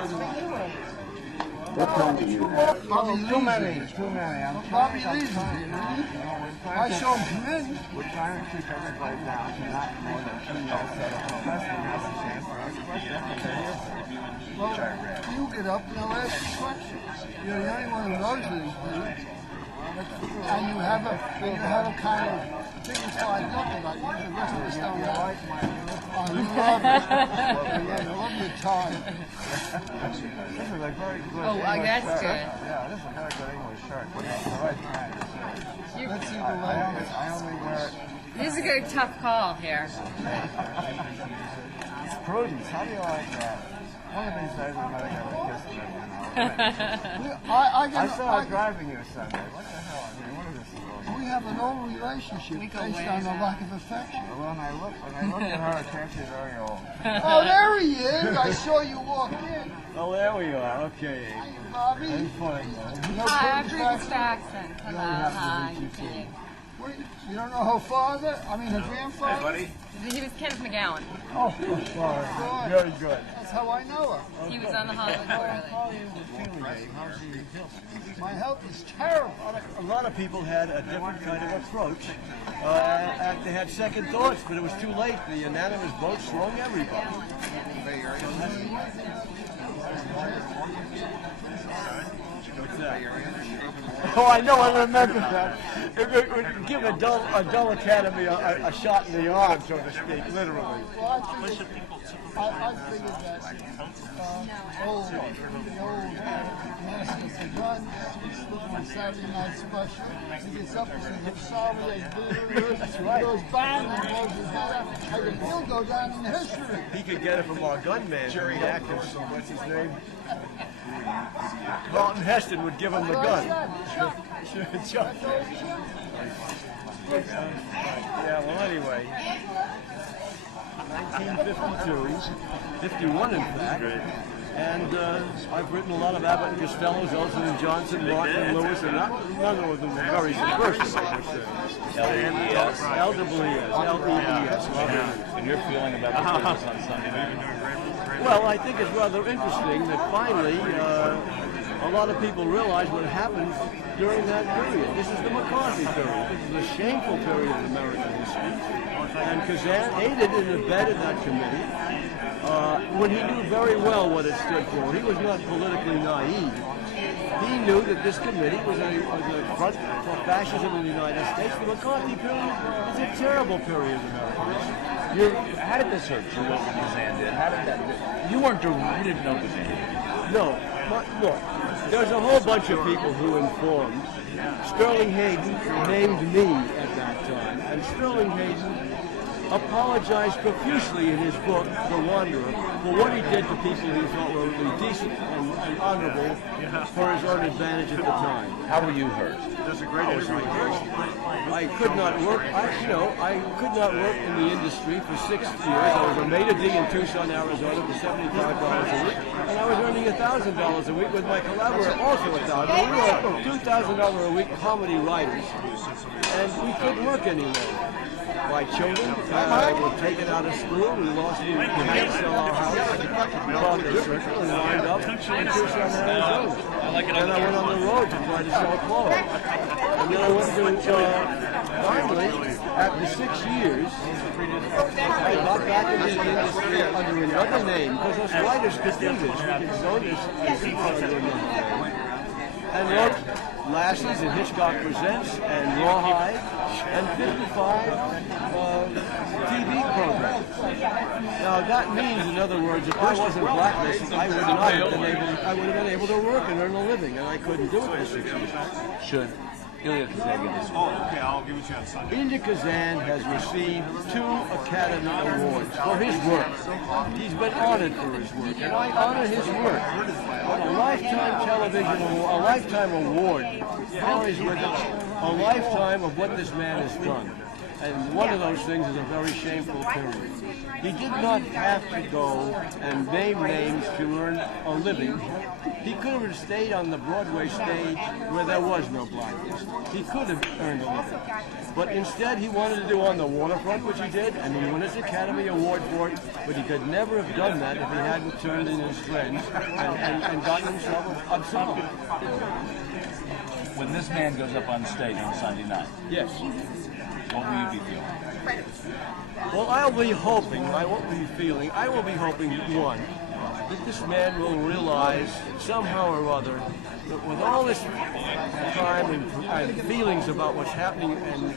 What time do you have? Too many. I'm trying to I saw him come in. We're trying to keep everybody down to not more than 2 minutes so the professor has a chance to ask questions. Well, you get up and I'll ask you questions. You're the only one who knows these things. And you have a kind of dignified look about you. The rest of us don't like my look. I love it. I love your tie. This is a very good Oh, English that's shirt. good. Yeah, this is a very good English shirt. What's the right brand? Let's see the I only wear it. This is a good tough call here. It's Prudence. How do you like that? One of these days I'm going to get a kiss from everyone. I saw her driving you Sunday. What the hell? I mean, what is this? We have an old relationship based on a lack of affection. When I look at her, I can't see very old. Oh, there he is. I saw you walk in. Oh, there we are. Okay. Hey, Bobby. It's funny, man. Hi, I'm Prudence Jackson. Hello, hi. Wait, you don't know her father? I mean, her grandfather? Hey, buddy. He was Kenneth McGowan. Oh, sorry. Very good. That's how I know her. He was on the Hollywood Quarterly. My health is terrible. A lot of people had a different kind of approach. They had second thoughts, but it was too late. The unanimous vote swung everybody. What's that? Oh, I know. I remember that. It would give a dull academy a shot in the arm, so to speak, literally. Well, I figured that the old masters of gun on Saturday Night Special. He gets up and says, I'm sorry, he goes bang and blows his head up. I can still go down in history. He could get it from our gunman, Jerry Atkins. What's his name? Martin Heston would give him the gun. Chuck. Yeah, well, anyway. 1952, 51 in fact, and I've written a lot of Abbott and Costello, Elton and Johnson, Martin and Lewis, and none of them were very subversive, I would say. L-E-E-S. L-E-E-S. And your feeling about the business on Sunday? Well, I think it's rather interesting that finally a lot of people realize what happened during that period. This is the McCarthy period. This is a shameful period in American history. And Kazan aided and abetted that committee when he knew very well what it stood for. He was not politically naive. He knew that this committee was a front for fascism in the United States. The McCarthy period is a terrible period in American history. How did this hurt you, what Kazan did? How did that? You didn't know Kazan. No. Look, there's a whole bunch of people who informed. Sterling Hayden named me at that time, and Sterling Hayden apologized profusely in his book, The Wanderer, for what he did to people he thought were really decent and honorable for his own advantage at the time. How were you hurt? There's a great interview. I could not work. I could not work in the industry for 6 years. I was a maitre d' in Tucson, Arizona, for $75 a week, and I was earning $1,000 a week with my collaborator, also $1,000. We were $2,000 a week comedy writers, and we couldn't work anymore. My children were taken out of school. We lost. We had to sell our house. Bought the circle and lined up in Tucson, Arizona. And I went on the road to try to sell clothes. And then I went to, finally, after 6 years, I got back into the industry under another name, because us writers could do this. We could go this under another name. And wrote Lassies and Hitchcock Presents and Rawhide and 55 TV programs. Now that means, in other words, if I wasn't blacklisted, I would have been able to work and earn a living, and I couldn't do it for 6 years. Should Elia Kazan get this? Okay, I'll give it to you on Sunday. Elia Kazan has received 2 Academy Awards for his work. He's been honored for his work, and I honor his work. A lifetime television award, a lifetime award carries with it a lifetime of what this man has done. And one of those things is a very shameful period. He did not have to go and name names to earn a living. He could have stayed on the Broadway stage where there was no Blacklist. He could have earned a living. But instead he wanted to do On the Waterfront, which he did, and he won his Academy Award for it, but he could never have done that if he hadn't turned in his friends and gotten himself absolved. When this man goes up on stage on Sunday night, Yes. what will you be feeling? Well, I'll be hoping, I won't be feeling, I will be hoping, one, that this man will realize somehow or other that with all this time and feelings about what's happening and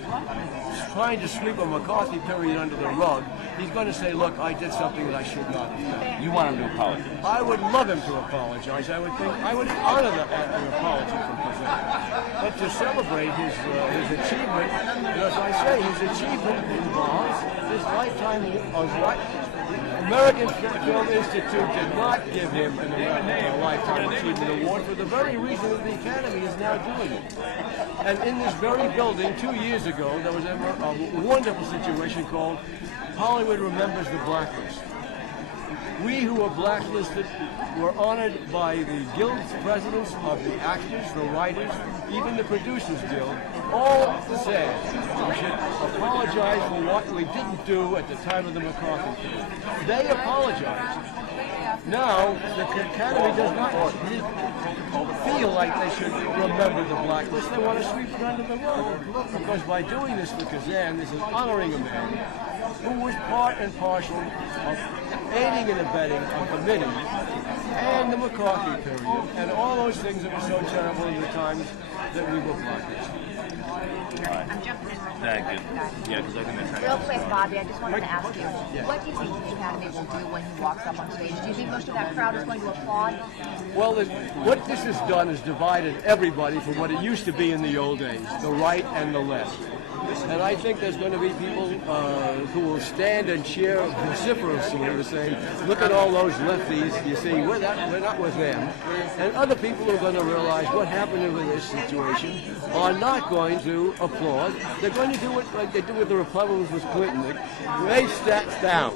trying to sweep a McCarthy period under the rug, he's going to say, look, I did something that I should not have done. You want him to apologize? I would love him to apologize. I would honor an apology from Kazan. But to celebrate his achievement, and as I say, his achievement involves his lifetime of what? American Film Institute did not give him a Lifetime Achievement Award for the very reason that the Academy is now doing it. And in this very building, 2 years ago, there was a wonderful situation called Hollywood Remembers the Blacklist. We who were blacklisted were honored by the guild presidents of the actors, the writers, even the producers guild, all said we should apologize for what we didn't do at the time of the McCarthy period. They apologized. Now, the Academy does not feel like they should remember the blacklist. They want to sweep it under the rug. Because by doing this for Kazan, this is honoring a man who was part and parcel of aiding and abetting a committee and the McCarthy period and all those things that were so terrible in the times that we were blacklisted. Thank you. Yeah, because I think Real quick, Bobby, I just wanted to ask you, what do you think the Academy will do when he walks up on stage? Do you think most of that crowd is going to applaud? Well, what this has done is divided everybody from what it used to be in the old days, the right and the left. And I think there's going to be people who will stand and cheer vociferously, saying, look at all those lefties, you see, we're not with them. And other people are going to realize what happened with this situation are not going to applaud. They're going to do it like they do with the Republicans with Clinton. They step down.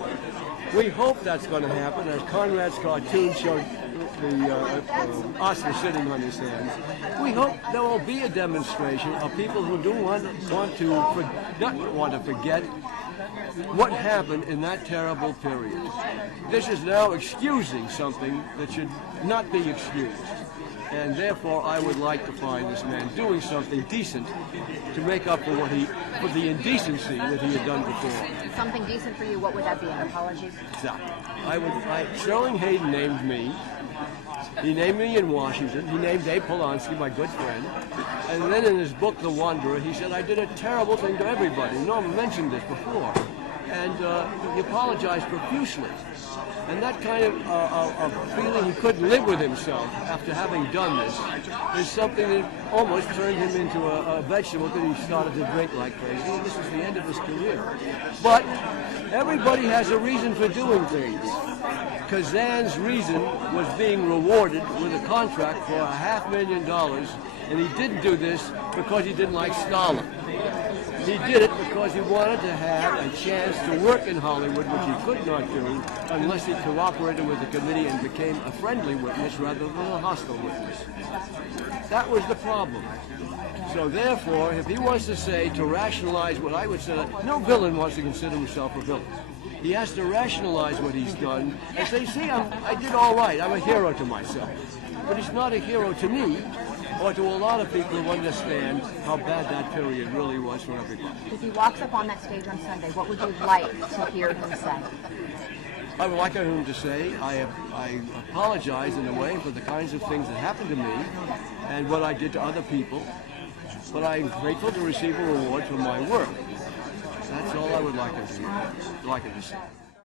We hope that's going to happen, as Conrad's cartoon showed Oscar sitting on his hands. We hope there will be a demonstration of people who do not want to forget what happened in that terrible period. This is now excusing something that should not be excused. And therefore, I would like to find this man doing something decent to make up for the indecency that he had done before. Something decent for you, what would that be? An apology? Exactly. Sterling Hayden named me. He named me in Washington. He named Dave Polonsky, my good friend. And then in his book, The Wanderer, he said, I did a terrible thing to everybody. Norman mentioned this before. And he apologized profusely. And that kind of feeling he couldn't live with himself after having done this is something that almost turned him into a vegetable that he started to drink like crazy. And this is the end of his career. But everybody has a reason for doing things. Kazan's reason was being rewarded with a contract for $500,000, and he didn't do this because he didn't like Stalin. He did it because he wanted to have a chance to work in Hollywood, which he could not do unless he cooperated with the committee and became a friendly witness rather than a hostile witness. That was the problem. So therefore, if he wants to say, to rationalize what I would say, no villain wants to consider himself a villain. He has to rationalize what he's done and say, see, I did all right. I'm a hero to myself. But he's not a hero to me or to a lot of people who understand how bad that period really was for everybody. If he walks up on that stage on Sunday, what would you like to hear him say? I would like him to say, I apologize in a way for the kinds of things that happened to me and what I did to other people, but I'm grateful to receive a reward for my work. That's all I would like him to say.